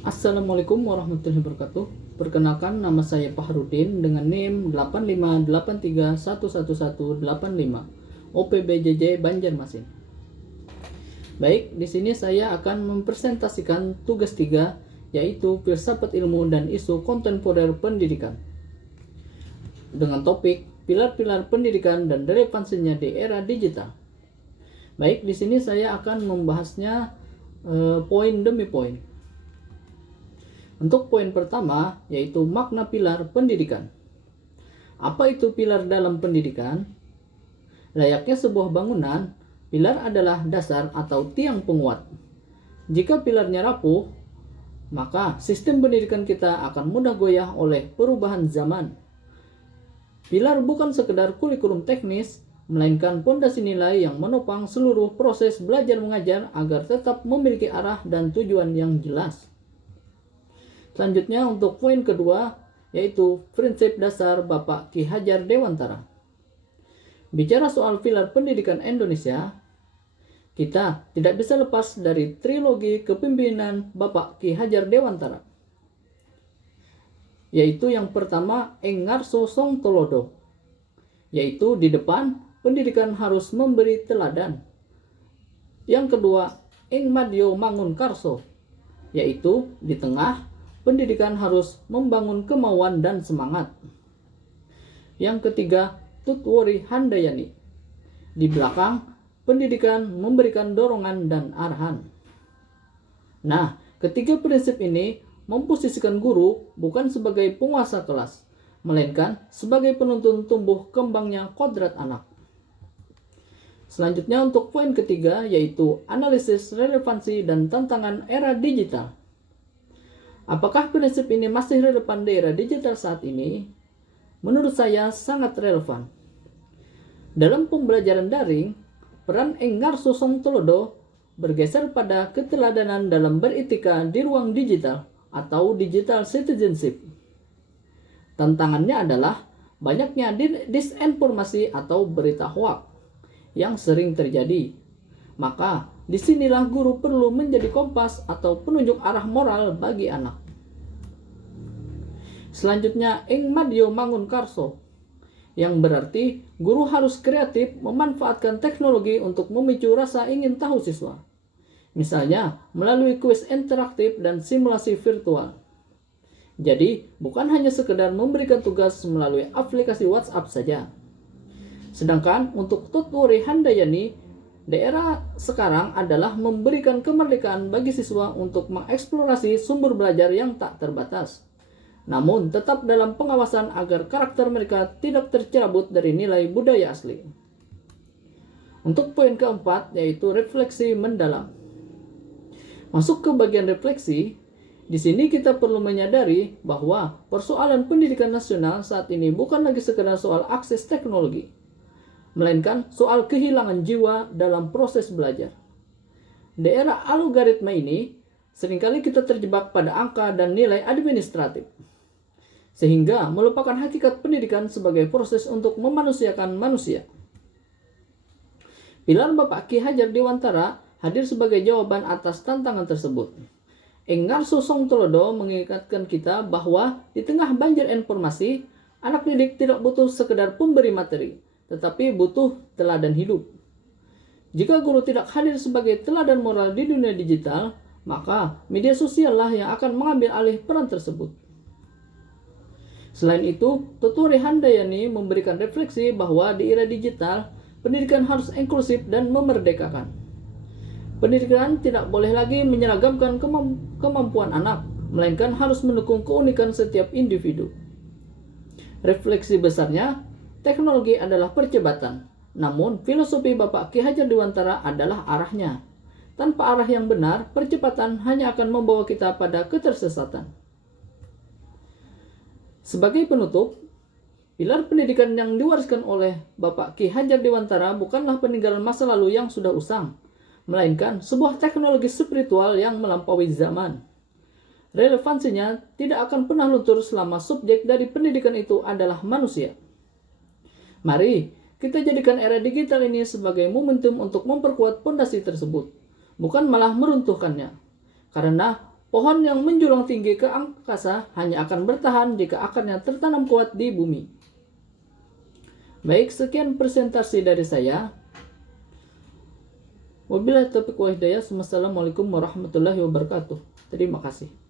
Assalamualaikum warahmatullahi wabarakatuh. Perkenalkan, nama saya Fahrudin dengan NIM 858311185 OPBJJ Banjarmasin. Baik, di sini saya akan mempresentasikan tugas 3, yaitu filsafat ilmu dan isu kontemporer pendidikan dengan topik pilar-pilar pendidikan dan relevansinya di era digital. Baik, di sini saya akan membahasnya poin demi poin. Untuk poin pertama, yaitu makna pilar pendidikan. Apa itu pilar dalam pendidikan? Layaknya sebuah bangunan, pilar adalah dasar atau tiang penguat. Jika pilarnya rapuh, maka sistem pendidikan kita akan mudah goyah oleh perubahan zaman. Pilar bukan sekedar kurikulum teknis, melainkan pondasi nilai yang menopang seluruh proses belajar mengajar agar tetap memiliki arah dan tujuan yang jelas. Selanjutnya untuk poin kedua, yaitu prinsip dasar Bapak Ki Hajar Dewantara. Bicara soal pilar pendidikan Indonesia, kita tidak bisa lepas dari trilogi kepemimpinan Bapak Ki Hajar Dewantara, yaitu yang pertama Engarso Songtolodo, yaitu di depan pendidikan harus memberi teladan. Yang kedua Engmadyo Mangunkarso, yaitu di tengah pendidikan harus membangun kemauan dan semangat. Yang ketiga, Tutwori Handayani. Di belakang, pendidikan memberikan dorongan dan arahan. Nah, ketiga prinsip ini memposisikan guru bukan sebagai penguasa kelas, melainkan sebagai penuntun tumbuh kembangnya kodrat anak. Selanjutnya untuk poin ketiga, yaitu analisis relevansi dan tantangan era digital. Apakah prinsip ini masih relevan di era digital saat ini? Menurut saya sangat relevan. Dalam pembelajaran daring, peran Engarso Songtolodo bergeser pada keteladanan dalam beretika di ruang digital atau digital citizenship. Tantangannya adalah banyaknya disinformasi atau berita hoak yang sering terjadi. Maka disinilah guru perlu menjadi kompas atau penunjuk arah moral bagi anak. Selanjutnya Engmadyo Mangunkarso, yang berarti guru harus kreatif memanfaatkan teknologi untuk memicu rasa ingin tahu siswa. Misalnya melalui kuis interaktif dan simulasi virtual. Jadi bukan hanya sekedar memberikan tugas melalui aplikasi WhatsApp saja. Sedangkan untuk Tutwori Handayani, daerah sekarang adalah memberikan kemerdekaan bagi siswa untuk mengeksplorasi sumber belajar yang tak terbatas, namun tetap dalam pengawasan agar karakter mereka tidak tercerabut dari nilai budaya asli. Untuk poin keempat, yaitu refleksi mendalam. Masuk ke bagian refleksi, di sini kita perlu menyadari bahwa persoalan pendidikan nasional saat ini bukan lagi sekedar soal akses teknologi, melainkan soal kehilangan jiwa dalam proses belajar. Di era algoritma ini, seringkali kita terjebak pada angka dan nilai administratif, sehingga melupakan hakikat pendidikan sebagai proses untuk memanusiakan manusia. Pilar Bapak Ki Hajar Dewantara hadir sebagai jawaban atas tantangan tersebut. Engarso Songtolodo mengingatkan kita bahwa di tengah banjir informasi, anak didik tidak butuh sekedar pemberi materi, tetapi butuh teladan hidup. Jika guru tidak hadir sebagai teladan moral di dunia digital, maka media sosial lah yang akan mengambil alih peran tersebut. Selain itu, Tutwori Handayani memberikan refleksi bahwa di era digital, pendidikan harus inklusif dan memerdekakan. Pendidikan tidak boleh lagi menyeragamkan kemampuan anak, melainkan harus mendukung keunikan setiap individu. Refleksi besarnya, teknologi adalah percepatan, namun filosofi Bapak Ki Hajar Dewantara adalah arahnya. Tanpa arah yang benar, percepatan hanya akan membawa kita pada ketersesatan. Sebagai penutup, pilar pendidikan yang diwariskan oleh Bapak Ki Hajar Dewantara bukanlah peninggalan masa lalu yang sudah usang, melainkan sebuah teknologi spiritual yang melampaui zaman. Relevansinya tidak akan pernah luntur selama subjek dari pendidikan itu adalah manusia. Mari kita jadikan era digital ini sebagai momentum untuk memperkuat pondasi tersebut, bukan malah meruntuhkannya. Karena Pohon yang menjulang tinggi ke angkasa hanya akan bertahan jika akarnya tertanam kuat di bumi. Baik, sekian presentasi dari saya. Wabillahi taufiq wa hidayah. Wassalamualaikum warahmatullahi wabarakatuh. Terima kasih.